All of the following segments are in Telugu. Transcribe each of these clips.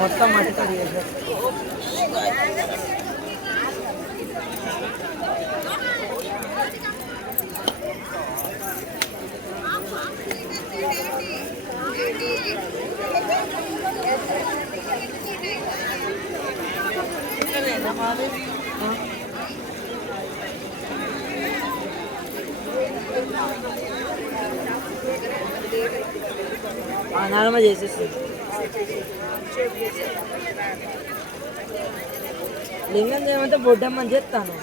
మొత్తం మట్టి కడిగేసారు. నార్మల్ చేసేస్తుంది. లింగం ఏమంటే బొడ్డమ్మని చెప్తాను.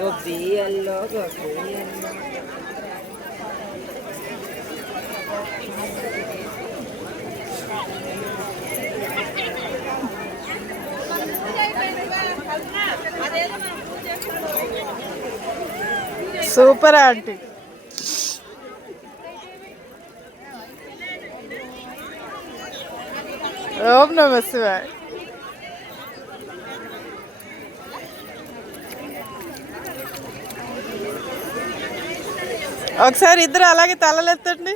గొబ్బియల్లో గొబ్బియల్లో సూపర్ ఆంటీ. ఓం నమ శివాయ. ఒకసారి ఇద్దరు అలాగే తలలెత్తండి.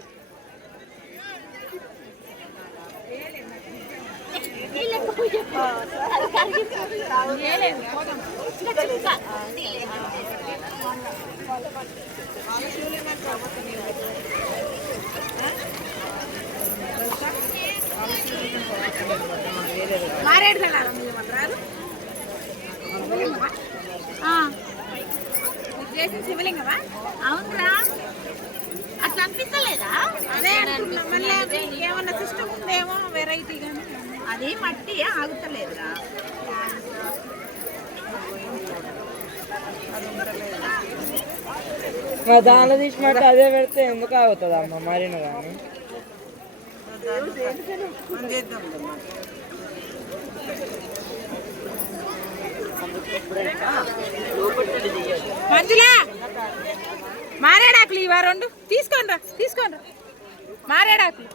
శివలింగమా? అవునరా, అట్లా అనిపిస్తలేదా? అదే అంటున్నా. మళ్ళీ ఏమన్నా సిస్టమ్ ఉందేమో వెరైటీ, కానీ అది మట్టి ఆగుతలేదురా. దానిలో తీసి మట్టి అదే పెడితే ఎందుకు ఆగుతుంది అమ్మ? మరిన కానీ మంజులా, మారేడాకులు ఇవా రెండు తీసుకోండి రా, తీసుకోండి రా మారేడాకులు.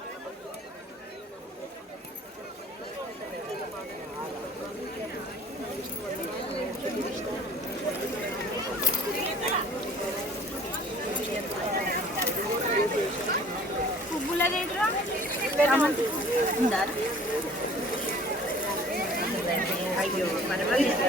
పువ్వులది ఉందా? అయ్యో పర్వాలేదు.